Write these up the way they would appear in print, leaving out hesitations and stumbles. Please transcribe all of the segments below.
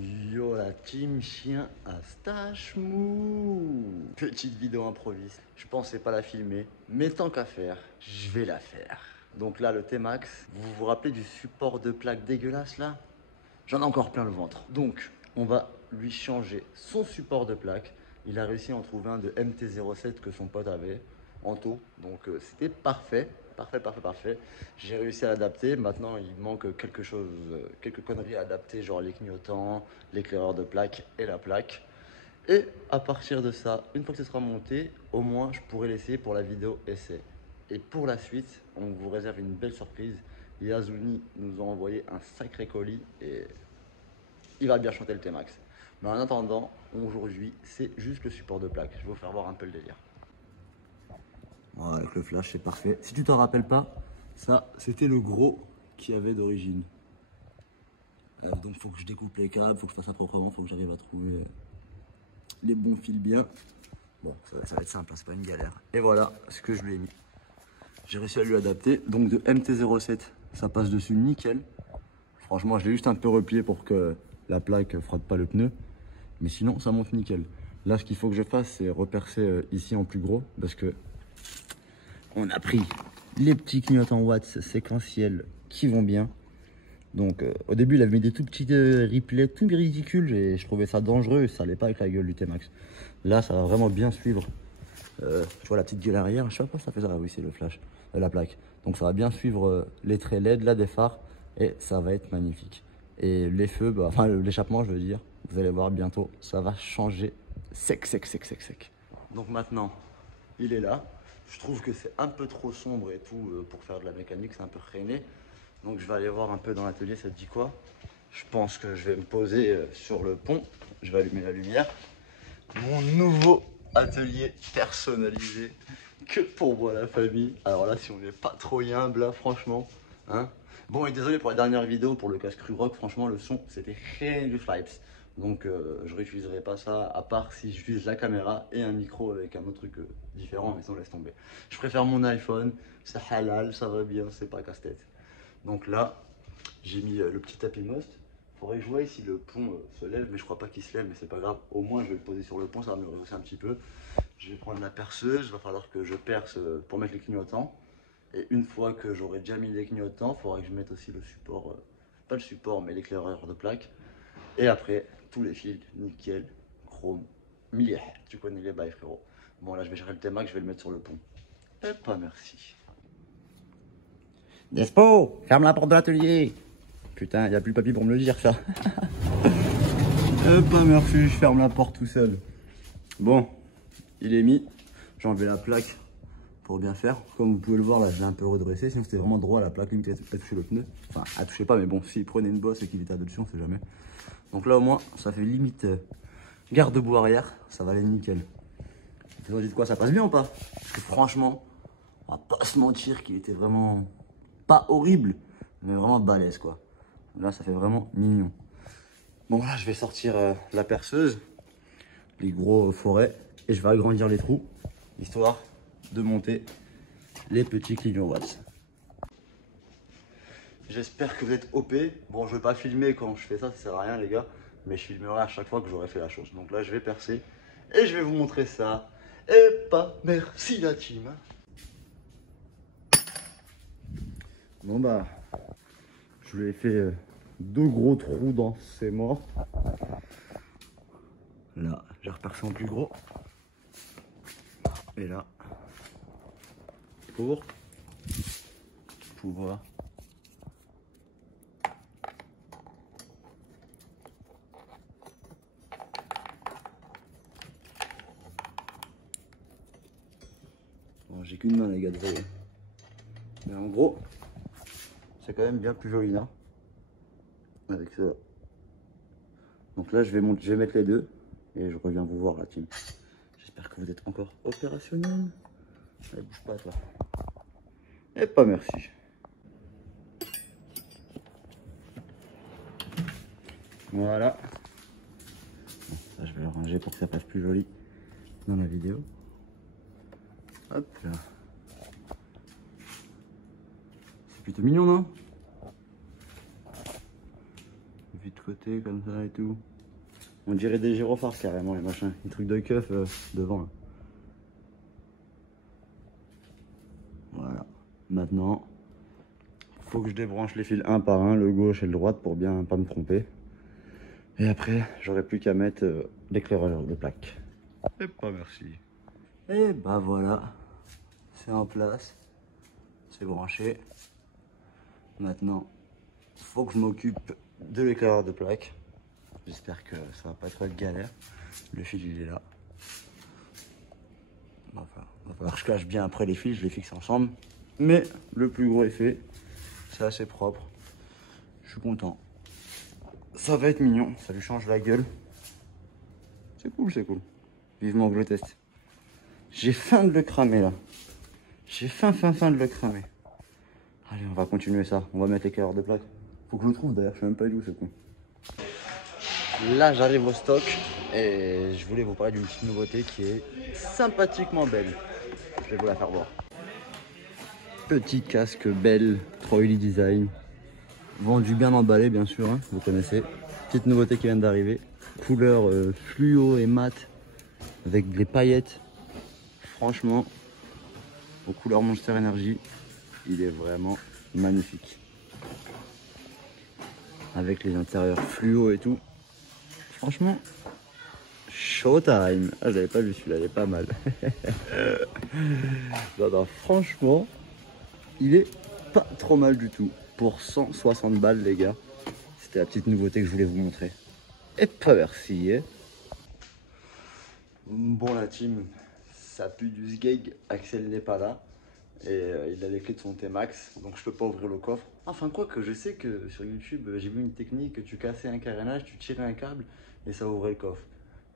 Yo la team chien à stache mou. Petite vidéo improviste. Je pensais pas la filmer, mais tant qu'à faire, je vais la faire. Donc là, le T-Max, vous vous rappelez du support de plaque dégueulasse là? J'en ai encore plein le ventre. Donc, on va lui changer son support de plaque. Il a réussi à en trouver un de MT-07 que son pote avait en taux. Donc, c'était parfait. Parfait, parfait, parfait. J'ai réussi à l'adapter. Maintenant, il manque quelque chose, quelques conneries à adapter, genre les clignotants, l'éclaireur de plaque et la plaque. Et à partir de ça, une fois que ce sera monté, au moins, je pourrai l'essayer pour la vidéo essai. Et pour la suite, on vous réserve une belle surprise. Yazuni nous a envoyé un sacré colis et il va bien chanter le T-Max. Mais en attendant, aujourd'hui, c'est juste le support de plaque. Je vais vous faire voir un peu le délire. Voilà, avec le flash, c'est parfait. Si tu t'en rappelles pas, ça, c'était le gros qu'il y avait d'origine. Donc, il faut que je découpe les câbles, il faut que je fasse ça proprement, il faut que j'arrive à trouver les bons fils bien. Bon, ça va être simple, hein, c'est pas une galère. Et voilà ce que je lui ai mis. J'ai réussi à lui adapter. Donc, de MT-07, ça passe dessus nickel. Franchement, je l'ai juste un peu replié pour que la plaque frotte pas le pneu. Mais sinon, ça monte nickel. Là, ce qu'il faut que je fasse, c'est repercer ici en plus gros. Parce que on a pris les petits clignotants watts séquentiels qui vont bien. Donc, au début, il avait mis des tout petits replays, tout ridicules. Et je trouvais ça dangereux. Ça allait pas avec la gueule du T-Max. Là, ça va vraiment bien suivre. Tu vois la petite gueule arrière. Je sais pas pourquoi ça fait ça. Ah oui, c'est le flash, la plaque. Donc, ça va bien suivre les traits LED, là, des phares. Et ça va être magnifique. Et les feux, bah, enfin l'échappement je veux dire, vous allez voir bientôt, ça va changer sec, sec, sec, sec, sec. Donc maintenant, il est là. Je trouve que c'est un peu trop sombre et tout pour faire de la mécanique, c'est un peu freiné. Donc je vais aller voir un peu dans l'atelier, ça te dit quoi? Je pense que je vais me poser sur le pont, je vais allumer la lumière. Mon nouveau atelier personnalisé, que pour moi la famille. Alors là, si on n'est pas trop humble là, franchement, hein. Bon, et désolé pour la dernière vidéo, pour le casque Rock, franchement, le son, c'était rien du Flips. Donc, je réutiliserai pas ça, à part si j'utilise la caméra et un micro avec un autre truc différent, mais sinon, laisse tomber. Je préfère mon iPhone, c'est halal, ça va bien, c'est pas casse-tête. Donc là, j'ai mis le petit tapis Most. Faudrait que je voie si le pont se lève, mais je crois pas qu'il se lève, mais c'est pas grave. Au moins, je vais le poser sur le pont, ça va me rehausser un petit peu. Je vais prendre la perceuse, il va falloir que je perce pour mettre les clignotants. Et une fois que j'aurai déjà mis les clignotants, il faudra que je mette aussi le support, pas le support, mais l'éclaireur de plaque. Et après, tous les fils, nickel, chrome, milliers. Tu connais les bails, frérot. Bon, là, je vais gérer le T-Max, je vais le mettre sur le pont. Et pas merci. Despo, ferme la porte de l'atelier. Putain, il n'y a plus de papier pour me le dire, ça. Et pas merci, je ferme la porte tout seul. Bon, il est mis. J'ai enlevé la plaque pour bien faire. Comme vous pouvez le voir, là, je l'ai un peu redressé. Sinon, c'était vraiment droit à la plaque, limite à toucher le pneu. Enfin, à toucher pas, mais bon, s'il prenait une bosse et qu'il était dessus, on sait jamais. Donc là, au moins, ça fait limite garde-boue arrière. Ça va aller nickel. Vous dites quoi, ça passe bien ou pas? Parce que franchement, on va pas se mentir qu'il était vraiment pas horrible, mais vraiment balèze, quoi. Là, ça fait vraiment mignon. Bon, là, je vais sortir la perceuse, les gros forêts, et je vais agrandir les trous, histoire de monter les petits clignotants. J'espère que vous êtes OP. Bon, je vais pas filmer quand je fais ça, ça sert à rien les gars, mais je filmerai à chaque fois que j'aurai fait la chose. Donc là, je vais percer et je vais vous montrer ça. Et pas merci la team. Bon bah, je lui ai fait deux gros trous dans ses morts. Là, j'ai repercé en plus gros. Et là, pour pouvoir bon, j'ai qu'une main les gars, désolé. Mais en gros, c'est quand même bien plus joli là. Avec ça. Donc là, je vais mettre les deux et je reviens vous voir la team. J'espère que vous êtes encore opérationnel. Allez, bouge pas toi. Et pas merci. Voilà. Bon, ça, je vais le ranger pour que ça fasse plus joli dans la vidéo. Hop là. C'est plutôt mignon, non? Vite côté comme ça et tout. On dirait des gyrophares carrément les machins, les trucs de keuf devant là. Voilà. Maintenant, faut que je débranche les fils un par un, le gauche et le droite pour bien pas me tromper. Et après, j'aurai plus qu'à mettre l'éclaireur de plaque. Et pas merci. Et bah voilà, c'est en place, c'est branché. Maintenant, faut que je m'occupe de l'éclaireur de plaque. J'espère que ça va pas trop être galère. Le fil il est là. Va falloir que je cache bien après les fils, je les fixe ensemble. Mais le plus gros est fait, c'est assez propre. Je suis content. Ça va être mignon, ça lui change la gueule. C'est cool, c'est cool. Vivement que je le teste. J'ai faim de le cramer là. J'ai faim de le cramer. Allez, on va continuer ça. On va mettre l'éclaireur de plaque. Faut que je le trouve d'ailleurs, je sais même pas où c'est con. Là, j'arrive au stock et je voulais vous parler d'une petite nouveauté qui est sympathiquement belle. Je vais vous la faire voir. Petit casque Bell 3 Design. Vendu bien emballé, bien sûr, hein, vous connaissez. Petite nouveauté qui vient d'arriver. Couleur fluo et mat avec des paillettes. Franchement, aux couleurs Monster Energy, il est vraiment magnifique. Avec les intérieurs fluo et tout. Franchement, showtime. Ah, je l'avais pas vu celui-là, il est pas mal. non, franchement, il est pas trop mal du tout. Pour 160 balles, les gars. C'était la petite nouveauté que je voulais vous montrer. Et pas merci. Hein. Bon, la team, ça pue du sgeg. Axel n'est pas là. Et il a les clés de son T-Max. Donc je peux pas ouvrir le coffre. Enfin, quoi que je sais que sur YouTube, j'ai vu une technique que tu cassais un carénage, tu tirais un câble et ça ouvrait le coffre.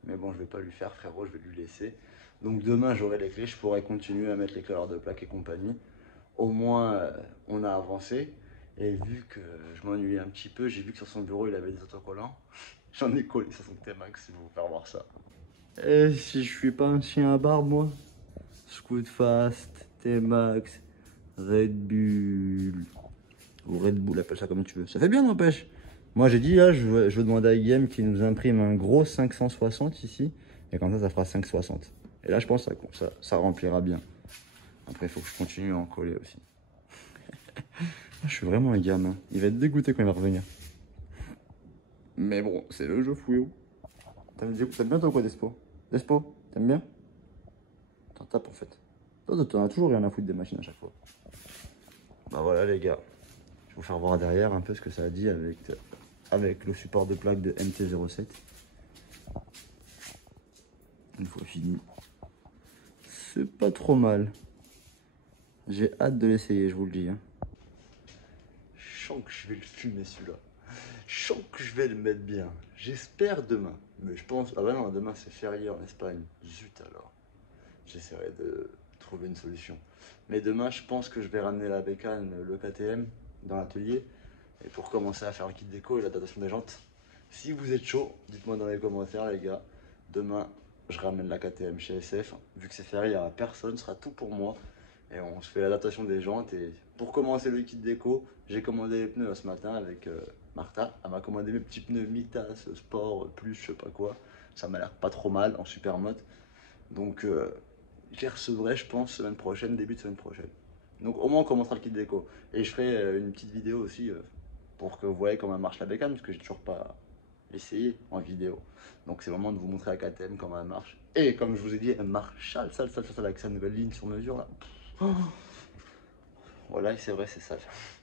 Mais bon, je vais pas lui faire, frérot, je vais lui laisser. Donc demain, j'aurai les clés, je pourrai continuer à mettre l'éclaireur de plaque et compagnie. Au moins, on a avancé. Et vu que je m'ennuyais un petit peu, j'ai vu que sur son bureau, il avait des autocollants. J'en ai collé sur son T-Max, je vais vous faire voir ça. Et si je suis pas un chien à barbe, moi? Scoot Fast, T-Max, Red Bull, ou Red Bull, appelle ça comme tu veux. Ça fait bien, n'empêche. Moi, j'ai dit, là, je veux demander à IGM qu'il nous imprime un gros 560 ici. Et comme ça fera 560. Et là, je pense que ça remplira bien. Après, il faut que je continue à en coller aussi. Je suis vraiment un gamin. Il va être dégoûté quand il va revenir. Mais bon, c'est le jeu fouillou. T'aimes bien toi quoi, Despo? Despo, t'aimes bien? T'en tapes en fait. Toi, t'en as toujours rien à foutre des machines à chaque fois. Bah voilà les gars. Je vais vous faire voir derrière un peu ce que ça a dit avec le support de plaque de MT-07. Une fois fini. C'est pas trop mal. J'ai hâte de l'essayer, je vous le dis. Hein. Je sens que je vais le fumer celui-là. Je sens que je vais le mettre bien. J'espère demain. Mais je pense... Ah bah non, demain c'est férié en Espagne. Zut alors. J'essaierai de trouver une solution. Mais demain, je pense que je vais ramener la bécane, le KTM, dans l'atelier. Et pour commencer à faire le kit déco et la datation des jantes. Si vous êtes chaud, dites-moi dans les commentaires les gars. Demain, je ramène la KTM chez SF. Vu que c'est férié, il n'y aura personne, ce sera tout pour moi. Et on se fait la datation des jantes. Et pour commencer le kit déco, j'ai commandé les pneus ce matin avec Martha. Elle m'a commandé mes petits pneus Mitas, Sport, plus je sais pas quoi. Ça m'a l'air pas trop mal en super mode. Donc je les recevrai je pense semaine prochaine, début de semaine prochaine. Donc au moins on commencera le kit déco. Et je ferai une petite vidéo aussi pour que vous voyez comment marche la bécane. Parce que j'ai toujours pas essayé en vidéo. Donc c'est vraiment de vous montrer la KTM comment elle marche. Et comme je vous ai dit, elle marche sale avec sa nouvelle ligne sur mesure là. Oh. Voilà, c'est vrai, c'est sale.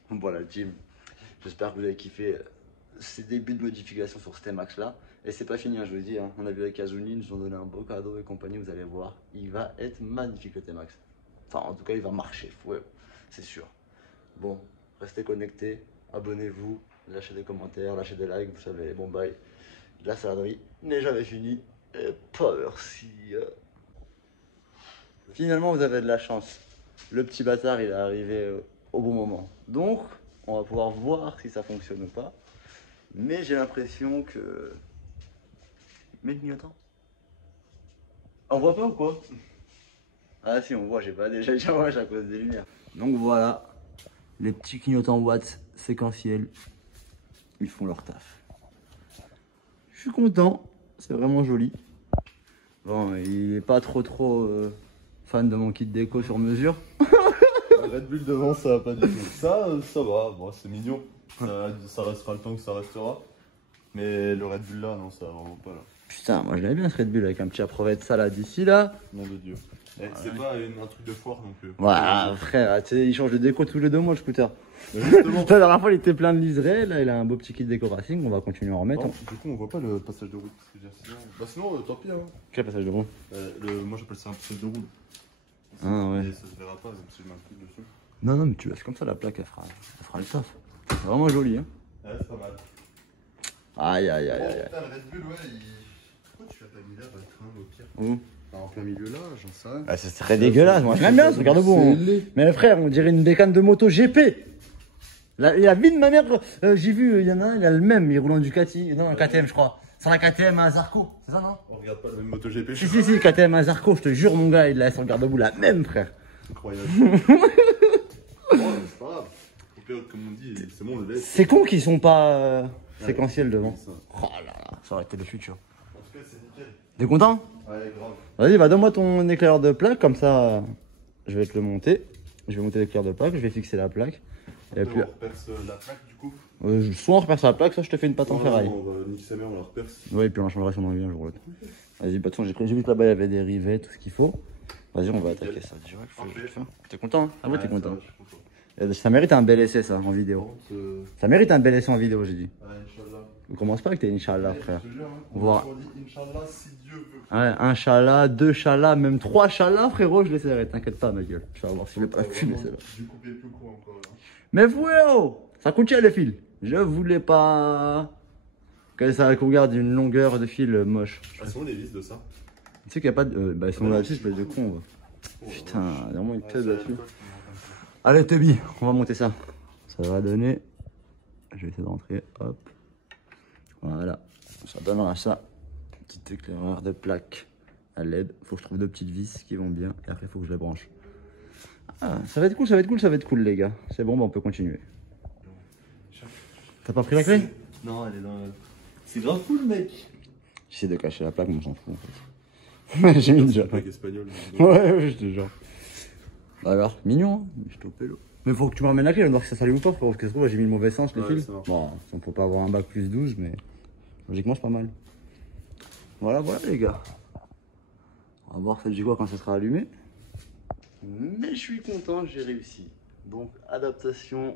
Voilà, Jim. J'espère que vous avez kiffé ces débuts de modification sur ce T-Max là. Et c'est pas fini, hein, je vous dis. Hein. On a vu avec Azuni, ils nous ont donné un beau cadeau et compagnie, vous allez voir. Il va être magnifique le T-Max. Enfin, en tout cas, il va marcher, ouais, c'est sûr. Bon, restez connectés, abonnez-vous, lâchez des commentaires, lâchez des likes, vous savez, bon bye. La saladerie n'est jamais finie. Et pas merci. Finalement, vous avez de la chance. Le petit bâtard, il est arrivé au bon moment. Donc, on va pouvoir voir si ça fonctionne ou pas. Mais j'ai l'impression que... Mais le clignotant, on voit pas ou quoi? Ah si, on voit, j'ai pas déjà à cause des lumières. Donc voilà, les petits clignotants watts séquentiels, ils font leur taf. suis content. C'est vraiment joli. Bon, il est pas trop fan de mon kit déco sur mesure. Le Red Bull devant, ça va pas du tout. Ça va, bon, c'est mignon. Ça restera le temps que ça restera. Mais le Red Bull là, non, ça va vraiment pas là. Putain, moi je l'aime bien ce Red Bull avec un petit approuvé de salade d'ici là. Nom de Dieu. C'est pas un truc de foire non plus. Voilà, frère, tu sais, il change de déco tous les 2 mois le scooter. Justement. La dernière fois il était plein de liserés, là il a un beau petit kit déco racing, on va continuer à en remettre. Non, du coup, on voit pas le passage de route. Sinon, tant pis. Hein. Quel passage de roue? Moi j'appelle ça un passage de route. Ah ouais. Et ça se verra pas même si je mets un truc dessus. Non, non, mais tu laisses comme ça la plaque, elle fera le taf. C'est vraiment joli, hein. Ouais, c'est pas mal. Aïe, aïe, aïe, aïe. Putain, le Red Bull, ouais, pourquoi tu l'as pas mis là, le train, au pire? Où? En plein milieu là, j'en sais rien. Ah, ça serait dégueulasse, moi je l'aime bien ce garde-boue. Hein. Mais frère, on dirait une bécane de moto GP. La vie de ma mère, j'ai vu, il y en a un, il a le même, il roule en Ducati, non, un KTM je crois. C'est un KTM à Zarco, c'est ça non? On regarde pas la même moto GP. Si, KTM à Zarco, je te jure mon gars, il a sur le garde-boue la même frère. Incroyable. Oh, mais c'est pas grave. Au pire, comme on dit, c'est bon, on le laisse. C'est con qu'ils sont pas séquentiels devant. Oh là là, ça aurait été le futur. En tout cas, c'est nickel. T'es content? Ouais, grave. Vas-y, bah donne-moi ton éclaireur de plaque, comme ça je vais te le monter. Je vais monter l'éclaireur de plaque, je vais fixer la plaque. Et puis, On reperce la plaque du coup. soit on reperce la plaque, soit je te fais une pâte en ferraille. On va niquer sa mère, on la reperce. Ouais, et puis on la changera si on en a envie un jour ou l'autre. Vas-y, bah de toute façon, j'ai vu que là-bas il y avait des rivets, tout ce qu'il faut. Vas-y, on va attaquer ça direct. T'es content? Hein? Ah ouais, t'es content. Je suis content. Ça mérite un bel essai, ça, en vidéo. Ça mérite un bel essai en vidéo, j'ai dit. Ouais, Inch'Allah. On commence pas avec tes Inch'Allah, frère. Je te jure, hein, On on va- va dit Inch'Allah si Dieu veut. Ouais, un chala, 2 chalas, même 3 chalas, frérot, je laisserai. T'inquiète pas, ma gueule. Je vais voir si je vais pas la fumer, celle-là. Du couper plus court encore là. Mais frérot, ça coûte cher les fils. Je voulais pas qu'on garde une longueur de fil moche. Ah, sont les vis de ça? Tu sais qu'il n'y a pas de. Bah, ils sont là-dessus, espèce de con. Va. Putain, il y a vraiment une tête là-dessus. Allez, Toby, on va monter ça. Ça va donner. Je vais essayer de rentrer. Hop. Voilà. Ça donnera ça. Petit éclaireur de plaque à LED. Faut que je trouve 2 petites vis qui vont bien. Et après, il faut que je les branche. Ah, ça va être cool, ça va être cool, ça va être cool, les gars. C'est bon, bah, on peut continuer. T'as pas pris la clé? Non, elle est dans. C'est grave cool, mec. J'essaie de cacher la plaque, mais on s'en fout en fait. J'ai mis déjà. Plaque espagnole. Ouais, je te jure. Bah alors, mignon, hein, mais je t'ai au pélo. Mais faut que tu m'emmènes la clé, je vais voir si ça s'allume ou pas, frérot, parce que ça se trouve, j'ai mis le mauvais sens, les Ouais, fils. ça va. Bon, on peut pas avoir un bac plus 12, mais logiquement, c'est pas mal. Voilà, les gars. On va voir ça dit quoi quand ça sera allumé. Mais je suis content, j'ai réussi. Donc, adaptation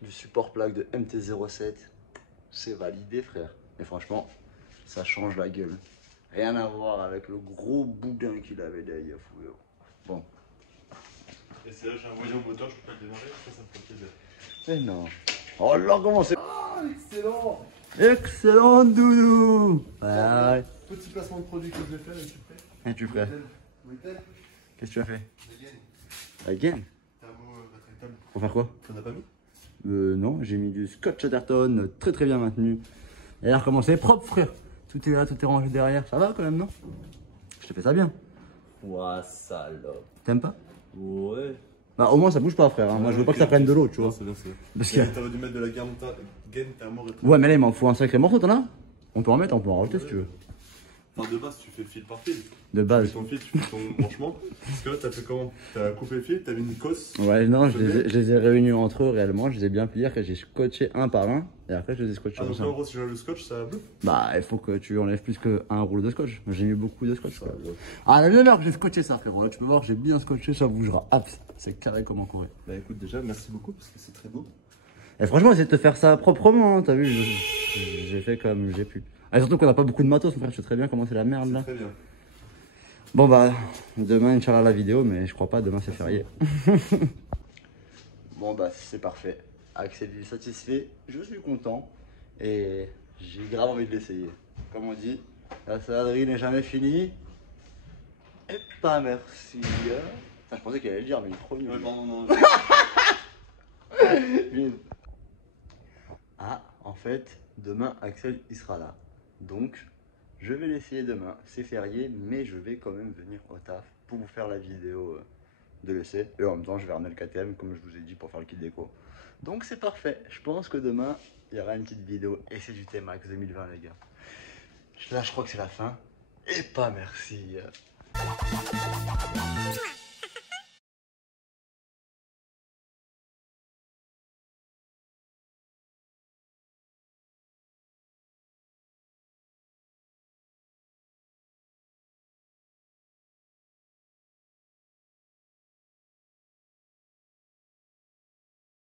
du support plaque de MT-07, c'est validé, frère. Et franchement, ça change la gueule. Rien à voir avec le gros boudin qu'il avait derrière, frérot. Bon. Et c'est là j'ai un voyant moteur, je peux pas le démarrer, ça me fait plaisir. Mais non. Oh là, comment c'est. Ah, excellent. Excellent, doudou. Ouais. Petit placement de produit que je vais faire, et tu prêt? Et tu ferais. Wittel. Qu'est-ce que tu as fait? Again. Again. Thermo rétractable. Pour faire quoi? T'en as pas mis? Non, j'ai mis du scotch Atherton, très très bien maintenu. Et là, comment c'est propre, frère. Tout est là, tout est rangé derrière. Ça va quand même, non? Je te fais ça bien. Ouah, salope. T'aimes pas? Ouais. Bah, au moins, ça bouge pas, frère. Hein. Moi, je veux pas que ça prenne de l'eau, tu vois. C'est bien, c'est bien. Parce que. T'aurais dû mettre de la gamme thermo rétractable. Ouais, mais là, il m'en faut un sacré morceau, t'en as? On peut en mettre, on peut en rajouter si tu veux. Enfin, de base, tu fais fil par fil. De Tu base. fais ton fil, tu fais ton branchement. Parce que là, t'as fait comment? T'as coupé le fil, t'as mis une cosse. Ouais, non, je les ai réunis entre eux réellement. Je les ai bien pliés, que j'ai scotché un par un. Et après, je les ai scotchés Ah, donc là, en ensemble. gros, si je le scotch, ça bluffe. Bah, il faut que tu enlèves plus qu'un rouleau de scotch. J'ai mis beaucoup de scotch. Quoi. Ah, la dernière, j'ai scotché ça, frérot. Là, tu peux voir, j'ai bien scotché, ça bougera. Hop, c'est carré comme en Corée. Bah écoute, déjà, merci beaucoup parce que c'est très beau. Et franchement, essayer de te faire ça proprement, hein, t'as vu, j'ai fait comme j'ai pu. Ah, surtout qu'on a pas beaucoup de matos, mon frère, je sais très bien comment c'est la merde là. Très bien. Bon bah, demain, Inch'Allah, la vidéo, mais je crois pas, demain c'est férié. Bon bah, c'est parfait. Axel est satisfait, je suis content et j'ai grave envie de l'essayer. Comme on dit, la saladerie n'est jamais finie. Et pas merci. Putain, je pensais qu'elle allait le dire, mais il est trop nul. Ouais, pardon, non. Ah, en fait, demain, Axel, il sera là. Donc, je vais l'essayer demain. C'est férié, mais je vais quand même venir au taf pour vous faire la vidéo de l'essai. Et en même temps, je vais ramener le KTM, comme je vous ai dit, pour faire le kit déco. Donc, c'est parfait. Je pense que demain, il y aura une petite vidéo essai du T-Max 2020, les gars. Là, je crois que c'est la fin. Et pas merci.